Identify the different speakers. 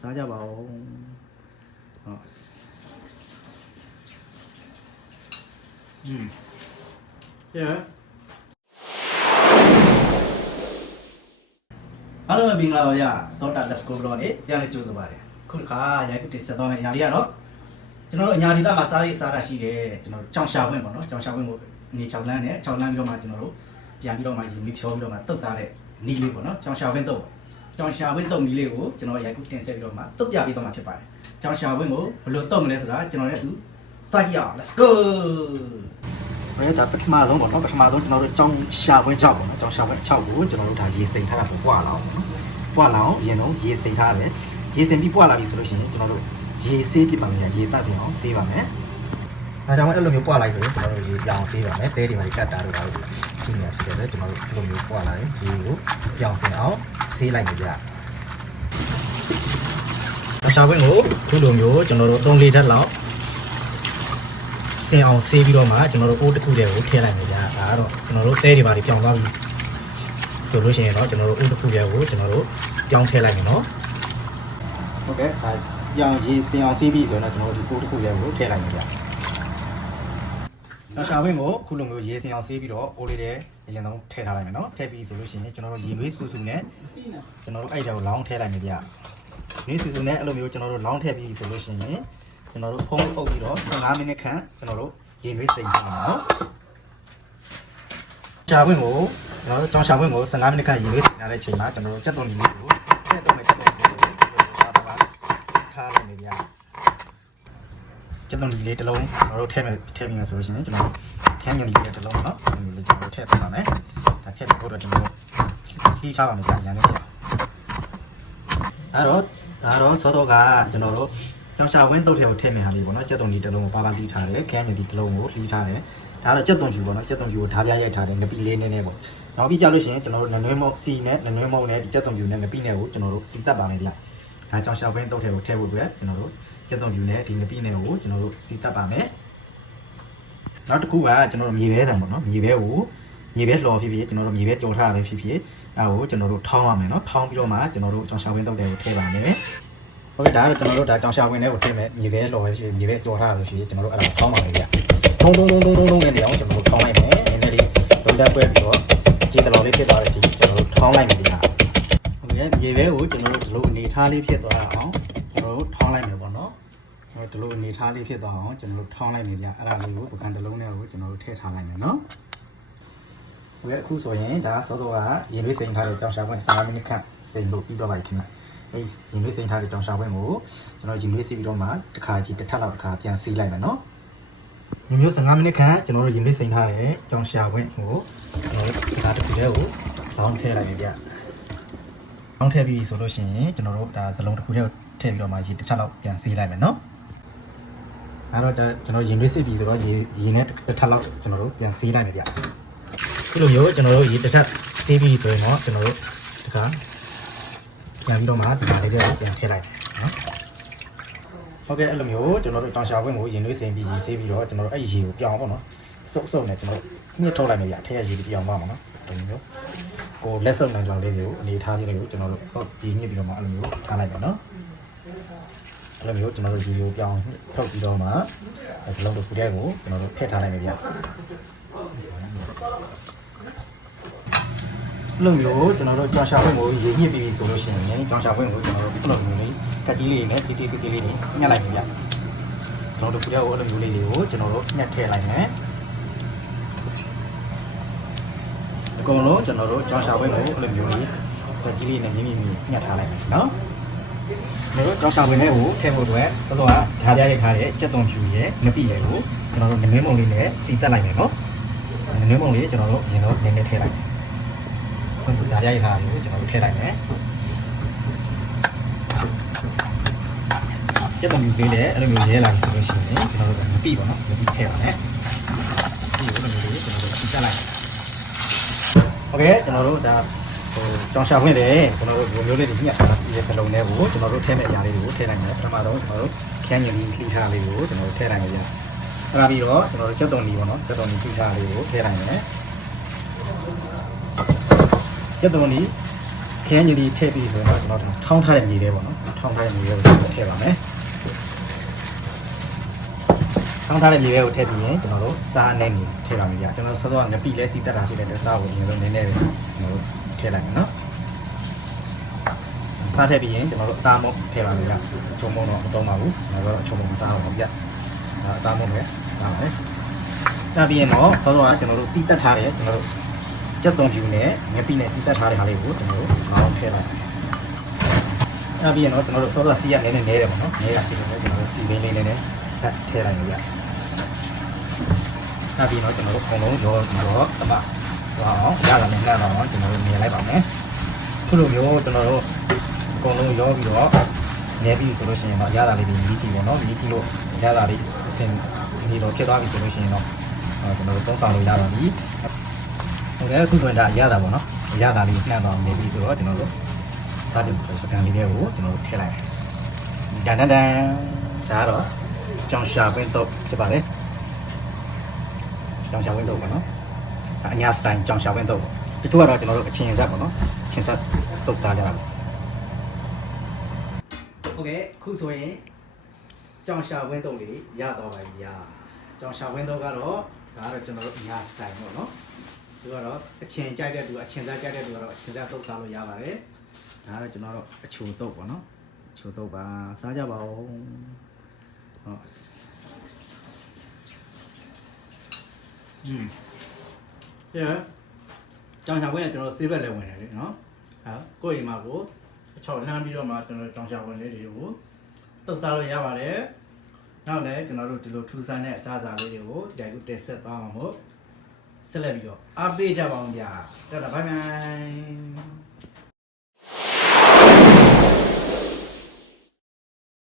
Speaker 1: စားကြပါဦးဟုတ်อืมကျေအားလုံးပဲမင်္ဂလာပါဗျာဒေါက်တာ let's go ဘလော့နဲ့ပြန်လေးကြိုးစားပါတယ်ခုတစ်ခါရိုက်ကူတင်ဆက်သွားမယ့်အရာလေးကတော့ကျွန်တော်တို့အညာဒေသမှာစားရေးစားတာရှိတယ်ကျွန်တော်တို့ကြောင်ရှာခွင့်ပေါ့နော်ကြောင်ရှာခွင့်ကိုနေ6လမ်းနဲ့6လမ်းပြီးတော့မှကျွန်တော်တို့ပြန်ပြီးတော့မှရင်ပြီးဖြောပြီးတော့မှတုတ်စားတဲ့နီးလေးပေါ့နော်ကြောင်ရှာခွင့်တုတ် ကြောင်ရှာခွင့်တုတ်နီးလေးကိုကျွန်တော်ရိုက်ကူတင်ဆက်ပြီးတော့မှတုတ်ပြပေးသွားမှာဖြစ်ပါတယ်ကြောင်ရှာခွင့်ကိုဘယ်လိုတုတ်မလဲဆိုတာကျွန်တော်လည်းအတူသွားကြည့်အောင် let's go ဘယ်ဒါပထမဆုံးပေါ့နော်ပထမဆုံးကျွန်တော်တို့ကြောင်ရှာခွင့်6ပေါ့နော်ကြောင်ရှာခွင့်6ကိုကျွန်တော်တို့ဒါရေစိမ်ထားတာကိုပွားလာအောင်ပေါ့နော်ပွားလာအောင်ရင်တော့ရေစိမ်ထားတယ်ရေစိမ်ပြီးပွားလာပြီဆိုလို့ရှိရင်ကျွန်တော်တို့ရေဆေးပြပါမယ်ရေတတ်စီအောင်ဆေးပါမယ် ဒါကြောင့်အဲ့လိုမျိုးပွားလိုက်ဆိုရင်ကျွန်တော်တို့ရေပြောင်းဆေးပါမယ်တဲတွေမှာကတ်တာတို့ပါလို့ရှိနေတာဖြစ်တယ်ကျွန်တော်တို့အဲ့လိုမျိုးပွားလာရင်ရေကိုပြောင်းစင်အောင်ဆေးလိုက်နေကြရှာခွင့်ကိုခုလိုမျိုးကျွန်တော်တို့3လေးထက်လောက်စင်အောင်ဆေးပြီးတော့မှကျွန်တော်တို့အိုးတစ်ခုတည်းကိုထည့်လိုက်နေကြဒါကတော့ကျွန်တော်တို့တဲတွေပါပြောင်းသွားပြီဆိုလို့ရှိရင်တော့ကျွန်တော်တို့အိုးတစ်ခုတည်းကိုကျွန်တော်တို့ပြောင်းထည့်လိုက်မယ်နော်ဟုတ်ကဲ့ဒါပြောင်းရေးစင်အောင်ဆေးပြီးဆိုတော့ကျွန်တော်တို့ဒီအိုးတစ်ခုတည်းကိုထည့်လိုက်နေကြ နောက်ရှာခွင့်ကိုခုလိုမျိုးရေစင်အောင်ဆေးပြီးတော့အိုးလေးတည်းအရင်ဆုံးထည့်ထားလိုက်မယ်နော်ထည့်ပြီးဆိုလို့ရှိရင်ကျွန်တော်တို့ရေနွေးဆူဆူနဲ့ကျွန်တော်တို့အဲ့ဒါကိုလောင်းထည့်လိုက်မယ်ဗျနွေးဆူဆူနဲ့အဲ့လိုမျိုးကျွန်တော်တို့လောင်းထည့်ပြီးဆိုလို့ရှိရင်ကျွန်တော်တို့ဖုံးအုပ်ပြီးတော့15မိနစ်ခန့်ကျွန်တော်တို့ရေနွေးစိမ်ထားမယ်နော်ရှာခွင့်ကိုကျွန်တော်တို့ကြောင်ရှာခွင့်ကို15မိနစ်ခန့်ရေနွေးစိမ်ထားတဲ့အချိန်မှာကျွန်တော်တို့စက်သွန်လေးကိုထည့်တော့မယ်စက်သွန်လေးကိုကျွန်တော်တို့ထားလိုက်မယ်ဗျ ကျက်သွန်လေးတစ်လုံးကျွန်တော်တို့ထည့်မယ်ထည့်ပြီးမှဆိုလို့ရှိရင်ကျွန်တော်တို့ခန်းညွန်လေးတစ်လုံးနော်ဒီလိုကျွန်တော်တို့ထည့်ပေးပါမယ်ဒါထည့်ပြီးတော့ကျွန်တော်တို့ဖြီးထားပါမယ်ကြာရန်လေးချက်အဲ့တော့ဒါတော့စောတော့ကကျွန်တော်တို့ကြောင်ရှာဝင်းတုတ်ထဲကိုထည့်မယ်ဟာလေးပေါ့နော်ကျက်သွန်လေးတစ်လုံးကိုပါပါလှီးထားတယ်ခန်းညွန်လေးတစ်လုံးကိုလှီးထားတယ်ဒါတော့ကျက်သွန်ဖြူပေါ့နော်ကျက်သွန်ဖြူကိုဓာပြရိုက်ထားတယ်ငပိလေးနည်းနည်းပေါ့နောက်ပြီးကြလို့ရှိရင်ကျွန်တော်တို့နနွေးမုံစီနဲ့နနွေးမုံနဲ့ဒီကျက်သွန်ဖြူနဲ့ငပိနဲ့ကိုကျွန်တော်တို့စီတက်ပါမယ်ဗျ ဒါကြောင်ရှာဝင်းတုတ်ထဲကိုထည့်ဖို့အတွက်ကျွန်တော်တို့ကျက်သွန်ဖြူနဲ့ဒီငပိနဲ့ကိုကျွန်တော်တို့စီတက်ပါမယ်နောက်တစ်ခုကကျွန်တော်တို့မြေပဲတံပေါ့နော်မြေပဲကိုမြေပဲလှော်ဖြစ်ဖြစ်ကျွန်တော်တို့မြေပဲကြော်ထားတာပဲဖြစ်ဖြစ်အဲဒါကိုကျွန်တော်တို့ထောင်းရမယ်နော်ထောင်းပြီးတော့မှကျွန်တော်တို့ကြောင်ရှာဝင်းတုတ်တယ်ကိုထည့်ပါမယ်ဟုတ်ကဲ့ဒါကတော့ကျွန်တော်တို့ဒါကြောင်ရှာဝင်းထဲကိုထည့်မယ်မြေပဲလှော်ပဲဖြစ်ဖြစ်မြေပဲကြော်ထားတာပဲဖြစ်ဖြစ်ကျွန်တော်တို့အဲ့ဒါကိုထောင်းပါမယ်ဗျထုံးထုံးထုံးထုံးထုံးထုံးနဲ့နေအောင်ကျွန်တော်တို့ထောင်းလိုက်မယ်နည်းနည်းလေးလုံတက်ပွဲပြီးတော့ခြေတလော်လေးဖြစ်သွားတဲ့အချိန်ကျွန်တော်တို့ထောင်းလိုက်မယ်ဗျဟုတ်ကဲ့မြေပဲကိုကျွန်တော်တို့ဒီလို အနေထားလေးဖြစ်သွားအောင်ကျွန်တော်တို့ထောင်းလိုက်မယ်ပေါ့နော်ဒီလိုအနေထားလေးဖြစ်သွားအောင်ကျွန်တော်တို့ထောင်းလိုက်နေပြအဲ့ဒါလေးကိုပကံတစ်လုံးနဲ့ကိုကျွန်တော်တို့ထည့်ထားလိုက်မယ်နော်။ဟုတ်ကဲ့အခုဆိုရင်ဒါစောစောကရင်သွေးစိန်ထားတဲ့ကြောင်ရှာပွင့်15မိနစ်ခန့်စိန်လို့ပြီးသွားပါပြီခင်ဗျ။အဲ့ရင်သွေးစိန်ထားတဲ့ကြောင်ရှာပွင့်ကိုကျွန်တော်ရင်သွေးစီပြီးတော့မှတစ်ခါကြီးတစ်ထပ်လောက်တစ်ခါပြန်စီးလိုက်မယ်နော်။ဒီမျိုး15မိနစ်ခန့်ကျွန်တော်တို့ရင်သွေးစိန်ထားတဲ့ကြောင်ရှာပွင့်ကိုကျွန်တော်တို့ဒီကတစ်ခုတည်းကိုလောင်းထည့်လိုက်ပြီဗျ။ လောင်းထည့်ပြီးဆိုလို့ရှိရင်ကျွန်တော်တို့ဒါစလုံးတစ်ခုတည်းထည့်ပြီးတော့မှရေတစ်ထပ်လောက်ပြန်စီးလိုက်မယ်နော်။အဲ့တော့ဒါကျွန်တော်ရင်သွေးစစ်ပြီဆိုတော့ရေရေနဲ့တစ်ထပ်လောက်ကျွန်တော်တို့ပြန်ဆေးလိုက်မယ်ဗျဒီလိုမျိုးကျွန်တော်တို့ရေတစ်ထပ်ဆေးပြီဆိုရင်တော့ကျွန်တော်တို့ဒီကပြန်ပြီးတော့မှဒီမှာလေးတွေကိုပြန်ထည့်လိုက်နော်ဟုတ်ကဲ့အဲ့လိုမျိုးကျွန်တော်တို့တောင်ရှာခွင့်ကိုရင်သွေးစိမ်ပြီးရေဆေးပြီးတော့ကျွန်တော်တို့အဲ့ရေကိုပြောင်းအောင်ပေါ့နော်စုပ်စုပ်နဲ့ကျွန်တော် ညှစ်ထုတ်လိုက်မယ်ဗျထည့်ရရေပြောင်းပါမှာနော်ဒီလိုမျိုးကိုလက်စုပ်နိုင်ကြောင်လေးတွေကိုအနေထားလေးတွေကိုကျွန်တော်တို့စော့ဒီညှစ်ပြီးတော့မှအဲ့လိုမျိုးထားလိုက်ပါနော်အဲ့လိုမျိုးကျွန်တော်တို့ဗီဒီယိုပြောင်းထုတ်ပြီးတော့မှဒီလုံးတစ်ခုတည်းကိုကျွန်တော်တို့ထည့်ထားလိုက်မယ်ဗျအဲ့လိုမျိုးကျွန်တော်တို့ကြောင်ရှာဖွင့်ကိုရေညစ်ပြီးပြီဆိုလို့ရှိရင်ကြောင်ရှာဖွင့်ကိုကျွန်တော်တို့ဒီလိုမျိုးလေးကတိလေးနဲ့တိတိတိတိလေးနဲ့ညှက်လိုက်မယ်ဗျကျွန်တော်တို့ခုတည်းကိုအဲ့လိုမျိုးလေးတွေကိုကျွန်တော်တို့ညှက်ထည့်လိုက်မယ် အကုန်လုံးကျွန်တော်တို့ကြောင်ရှာဖွင့်ကိုအဲ့လိုမျိုးလေးကတိလေးနဲ့မြင်းမြင်းညှက်ထားလိုက်မယ်နော်ကျွန်တော်တို့ကြောင်ရှာဝင်တဲ့ကိုထည့်ဖို့အတွက်သောသောကဓာပြရိုက်ထားတဲ့ကြက်သွန်ဖြူရဲ့ငပိရဲ့ကိုကျွန်တော်တို့နမင်းမုံလေးနဲ့စီတက်လိုက်မယ်နော်နမင်းမုံလေးကျွန်တော်တို့အရင်တော့နည်းနည်းထည့်လိုက်မယ်ဟုတ်ဓာပြရိုက်ထားတာကိုကျွန်တော်တို့ထည့်လိုက်မယ်ကြက်သွန်ဖြူလေးလည်းအဲ့လိုမျိုးရဲလာပြီဆိုလို့ရှိရင်ကျွန်တော်တို့ငပိပေါ့နော်ငပိထည့်ပါမယ်ဒီလိုမျိုးလေးကျွန်တော်တို့စီတက်လိုက် ဟုတ်ကဲ့ကျွန်တော်တို့ဒါဟိုကြောင်ရှာဝင်တယ်ကျွန်တော်တို့ဒီမျိုးလေးတွေညှက်ထားဒီစလုံးလေးကိုကျွန်တော်တို့ထဲမဲ့အရာလေးတွေကိုထည့်လိုက်မယ်ပထမဆုံးကျွန်တော်တို့ခန်းညင်ကြီးထိထားလေးကိုကျွန်တော်တို့ထည့်လိုက်ရအဲ့ဒါပြီးတော့ကျွန်တော်တို့ကြက်တုံကြီးပေါ့နော်ကြက်တုံကြီးထိထားလေးကိုထည့်လိုက်မယ်ကြက်တုံကြီးခန်းညင်ကြီးထည့်ပြီးဆိုတော့ကျွန်တော်ထောင်းထားတဲ့မြေလေးပေါ့နော်ထောင်းထားတဲ့မြေလေးကိုထည့်ပါမယ် ထောင်းထားတဲ့မြေတွေကိုထည့်ပြီးရင်ကျွန်တော်တို့စားနဲ့နေထည့်ပါမယ်ကြာကျွန်တော်စောစောကငပိလဲစီတက်တာဖြစ်တဲ့အတွက်စားကိုအရင်ဆုံးနည်းနည်းပဲကျွန်တော်တို့ထည့်လိုက်မယ်နော်စားထည့်ပြီးရင်ကျွန်တော်တို့အသားမုတ်ထည့်ပါမယ်ကြာချုံမုံတော့မတုံးပါဘူးကျွန်တော်တို့ချုံမုံမစားအောင်ဗျာအသားမုတ်ပဲစားပါမယ်စားပြီးရင်တော့စောစောကကျွန်တော်တို့စီတက်ထားတဲ့ကျွန်တော်တို့ကြက်သွန်ဖြူနဲ့ငပိနဲ့စီတက်ထားတဲ့ဟာလေးကိုကျွန်တော်တို့အောင်ထည့်လိုက်။အဲ့ပြီးရင်တော့ကျွန်တော်တို့စောစောစီရနည်းနည်းနဲတယ်ပေါ့နော်။နဲတာဖြစ်လို့ကျွန်တော်တို့စီလေးလေးနည်းနည်းထပ်ထည့်လိုက်လို့ရ။ အဲ့ပြီးတော့ကျွန်တော်တို့အကုန်လုံးရောတော့တမဟောအောင်ရလာမယ်နှမ်းတော့ကျွန်တော်တို့မြင်လိုက်ပါမယ်။ခုလိုမျိုးကျွန်တော်တို့အကုန်လုံးရောပြီးတော့နေပြီဆိုလို့ရှိရင်တော့ရတာလေးတွေမြည်ကြည့်ပေါ့နော်။မြည်ကြည့်လို့ရတာလေးအဆင်ဒီလိုဖြစ်သွားပြီဆိုလို့ရှိရင်တော့ကျွန်တော်တို့သုံးဆောင်လို့ရပါပြီ။ဟုတ်တယ်အခုဆိုရင်ဒါရတာပေါ့နော်ရတာလေးနှံ့တော့နေပြီဆိုတော့ကျွန်တော်တို့စားတယ်စကန်လေးတွေကိုကျွန်တော်တို့ထည့်လိုက်ဒန်ဒန်ဒန်ဒါကတော့ကြောင်ရှာပင်းတော့ဖြစ်ပါလေ ကြောင်ရှာပင်းတော့ပေါ့နော်အညာစတိုင်းကြောင်ရှာပင်းတော့ဒီတို့ကတော့ကျွန်တော်တို့အချင်းဆက်ပေါ့နော်အချင်းဆက်တုတ်စားကြတာပေါ့โอเคအခုဆိုရင်ကြောင်ရှာဝင်းတော့လေးရတော့ပါပြီဗျာကြောင်ရှာဝင်းတော့ကတော့ဒါကတော့ကျွန်တော်တို့အညာစတိုင်းပေါ့နော် သူကတော့အချင်းကြိုက်တဲ့သူကအချင်းသားကြိုက်တဲ့သူကတော့အချင်းသားတုတ်စားလို့ရပါတယ်ဒါကတော့ကျွန်တော်တို့အချိုတုတ်ပေါ့နော်အချိုတုတ်ပါစားကြပါဦးဟုတ် อืมကျေကြောင်ချာဝင်ကကျွန်တော်ဆေးဘက်လည်းဝင်တယ်လေနော်ဟာကိုယ့်အိမ်မှာကိုအချောက်လှမ်းပြီးတော့မှကျွန်တော်ကြောင်ချာဝင်လေးတွေကိုတုတ်စားလို့ရပါတယ်နောက်လည်းကျွန်တော်တို့ဒီလိုထူဆန်းတဲ့အစားအစာလေးတွေကိုဒီတိုင်းကိုတင်ဆက်သွားမှာမို့ဆက်လက်ပြီးတော့အားပေးကြပါအောင်ဗျာတော်တော်ဘိုင်ဘိုင်